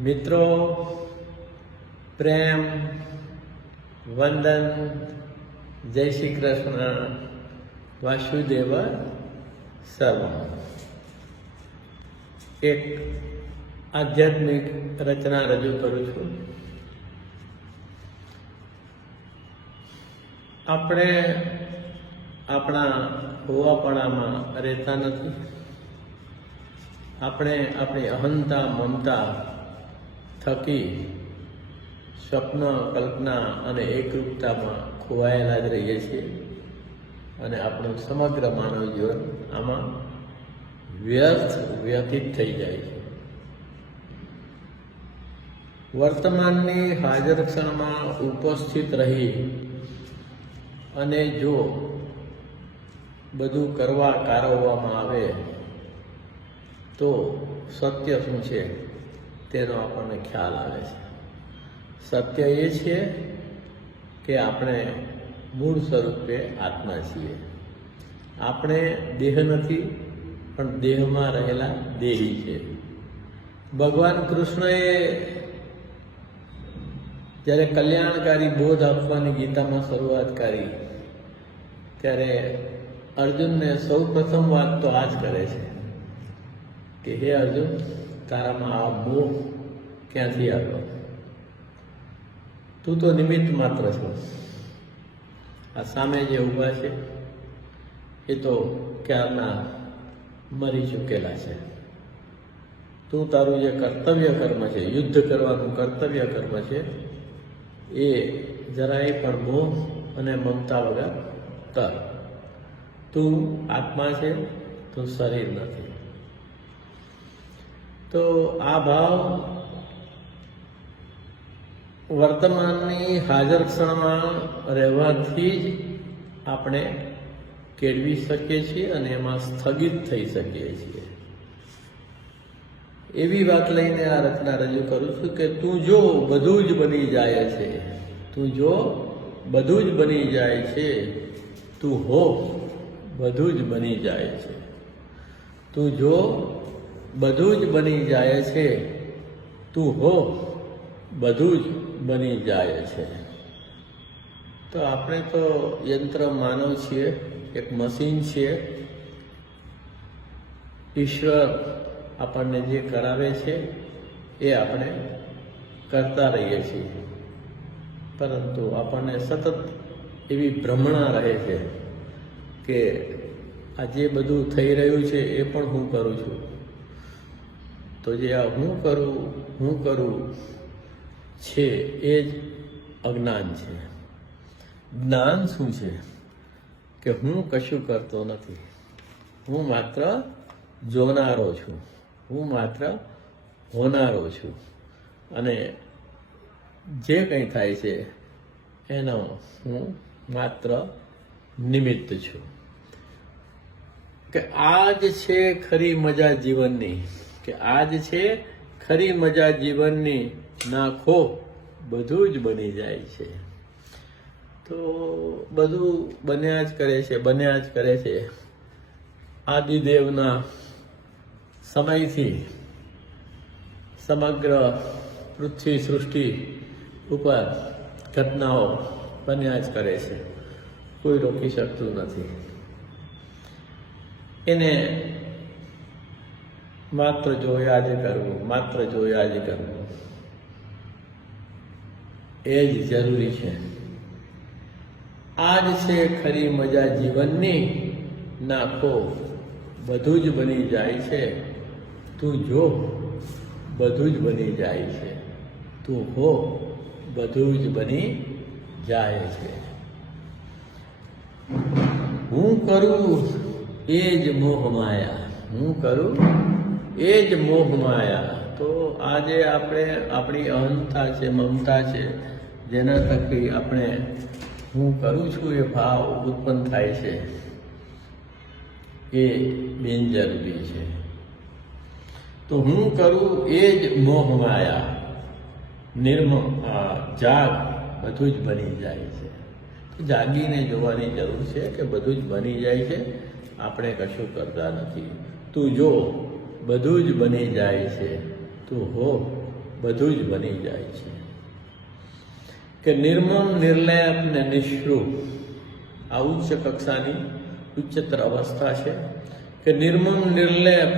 મિત્રો, પ્રેમ, વંદન, જય શ્રી કૃષ્ણ, વાસુદેવ સર્વ એક આધ્યાત્મિક રચના રજૂ કરું છું. આપણે આપણા હોવાપણામાં રહેતા નથી. આપણે આપણી અહંતા, મમતા થકી સ્વપ્ન, કલ્પના અને એકરૂપતામાં ખોવાયેલા જ રહીએ છીએ. અને આપણું સમગ્ર માનવ જીવન આમાં વ્યર્થ વ્યતીત થઈ જાય છે. વર્તમાનની હાજર ક્ષણમાં ઉપસ્થિત રહી અને જો બધું કરવા, કારવવામાં આવે, તો સત્ય શું છે? તેનો આપણને ખ્યાલ આવે છે. સત્ય એ છે કે આપણે મૂળ સ્વરૂપે આત્મા છીએ. આપણે દેહ નથી, પણ દેહમાં રહેલા દેહી છે. ભગવાન કૃષ્ણએ જ્યારે કલ્યાણકારી બોધ આપવાની ગીતામાં શરૂઆત કરી, ત્યારે અર્જુનને સૌ પ્રથમ વાત તો આ જ કરે છે કે, હે અર્જુન તારામાં આ મોહ ક્યાંથી આવ્યો? તું તો નિમિત્ત માત્ર છો. આ સામે જે ઊભા છે, એ તો ક્યારના મરી ચૂકેલા છે. તું તારું જે કર્તવ્ય કર્મ છે, યુદ્ધ કરવાનું કર્તવ્ય કર્મ છે, એ જરાય પણ મોહ અને મમતા વગર કર. તું આત્મા છે, તું શરીર નથી. તો આ ભાવ વર્તમાનની હાજર ક્ષણમાં રહેવાથી જ આપણે કેળવી શકીએ છીએ અને એમાં સ્થગિત થઈ શકીએ છીએ. એવી વાત લઈને આ રચના રજૂ કરું છું કે તું જો બધું જ બની જાય છે, તું જો બધું જ બની જાય છે, તું હો, બધું જ બની જાય છે. તું જો બધું જ બની જાય છે. તું હો, બધું જ બની જાય છે. તો આપણે તો યંત્ર માનવ છીએ, એક મશીન છીએ. ઈશ્વર આપણને જે કરાવે છે, એ આપણે કરતા રહીએ છીએ. પરંતુ આપણને સતત એવી ભ્રમણા રહે છે કે આ જે બધું થઈ રહ્યું છે, એ પણ હું કરું છું. તો જે આ હું કરું હું કરું છે એ જ અજ્ઞાન છે. જ્ઞાન શું છે? કે હું કશું કરતો નથી. હું માત્ર જોનારો છું. હું માત્ર હોનારો છું. અને જે કંઈ થાય છે, એનો હું માત્ર નિમિત્ત છું. કે આ જ છે ખરી મજા જીવનની. કે આજ છે ખરી મજા જીવનની નાખો, બધું જ બની જાય છે. તો બધું બન્યા જ કરે છે, બન્યા જ કરે છે. આદિદેવના સમયથી સમગ્ર પૃથ્વી સૃષ્ટિ ઉપર ઘટનાઓ બન્યા જ કરે છે. કોઈ રોકી શકતું નથી. એને માત્ર જોયા જ કરવું, માત્ર જોયા જ કરવું. એ જ જરૂરી છે. આજ છે ખરી મજા જીવનની, નાખો, બધું જ બની જાય છે. તું જો, બધું જ બની જાય છે. તું હો, બધું જ બની જાય છે. હું કરું એ જ મોહ માયા. હું કરું એ જ મોહ માયા. તો આજે આપણે આપણી અહંતા છે, મમતા છે, જેના થકી આપણે હું કરું છું એ ભાવ ઉત્પન્ન થાય છે. એ બિનજરૂરી છે. તો હું કરું એ જ મોહ માયા. નિર્મ જાગ, બધું જ બની જાય છે. જાગીને જોવાની જરૂર છે કે બધું જ બની જાય છે? આપણે કશું કરતા નથી. તું જો બધું જ બની જાય છે. તું હો, બધું જ બની જાય છે. કે નિર્મમ નિર્લેપ ને નિષ્ઠુર આ ઉચ્ચ કક્ષાની ઉચ્ચતર અવસ્થા છે. કે નિર્મમ નિર્લેપ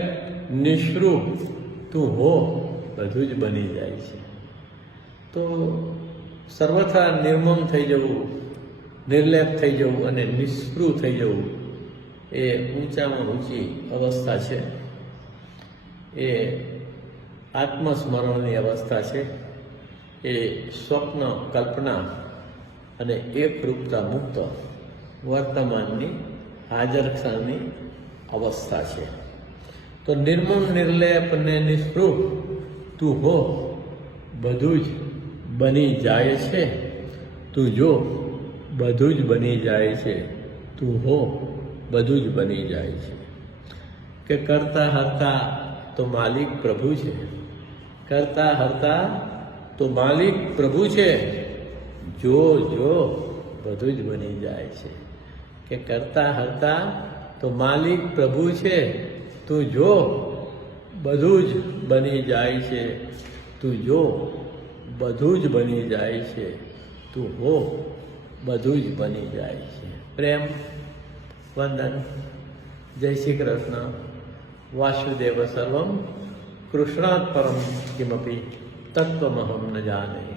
નિષ્ઠુર તું હો, બધું જ બની જાય છે. તો સર્વથા નિર્મમ થઈ જવું, નિર્લેપ થઈ જવું અને નિષ્ફૃ થઈ જવું એ ઊંચામાં ઊંચી અવસ્થા છે. એ આત્મસ્મરણની અવસ્થા છે. એ સ્વપ્ન, કલ્પના અને એકરૂપતા મુક્ત વર્તમાનની હાજર ક્ષણની અવસ્થા છે. તો નિર્મમ નિર્લેપ ને નિષ્પૃહ તું હો, બધું જ બની જાય છે. તું જો, બધું જ બની જાય છે. તું હો, બધું જ બની જાય છે. કે કરતા હરતા તો માલિક પ્રભુ છે. કરતા હરતા તો માલિક પ્રભુ છે. જો જો બધું જ બની જાય છે. કે કરતા હરતા તો માલિક પ્રભુ છે. તું જો, બધું જ બની જાય છે. તું જો, બધું જ બની જાય છે. તું હો, બધું જ બની જાય છે. પ્રેમ, વંદન. જય શ્રી કૃષ્ણ. સર્વમ કૃષ્ણાત પરમ કિમપી તત્વમહમ ન જાને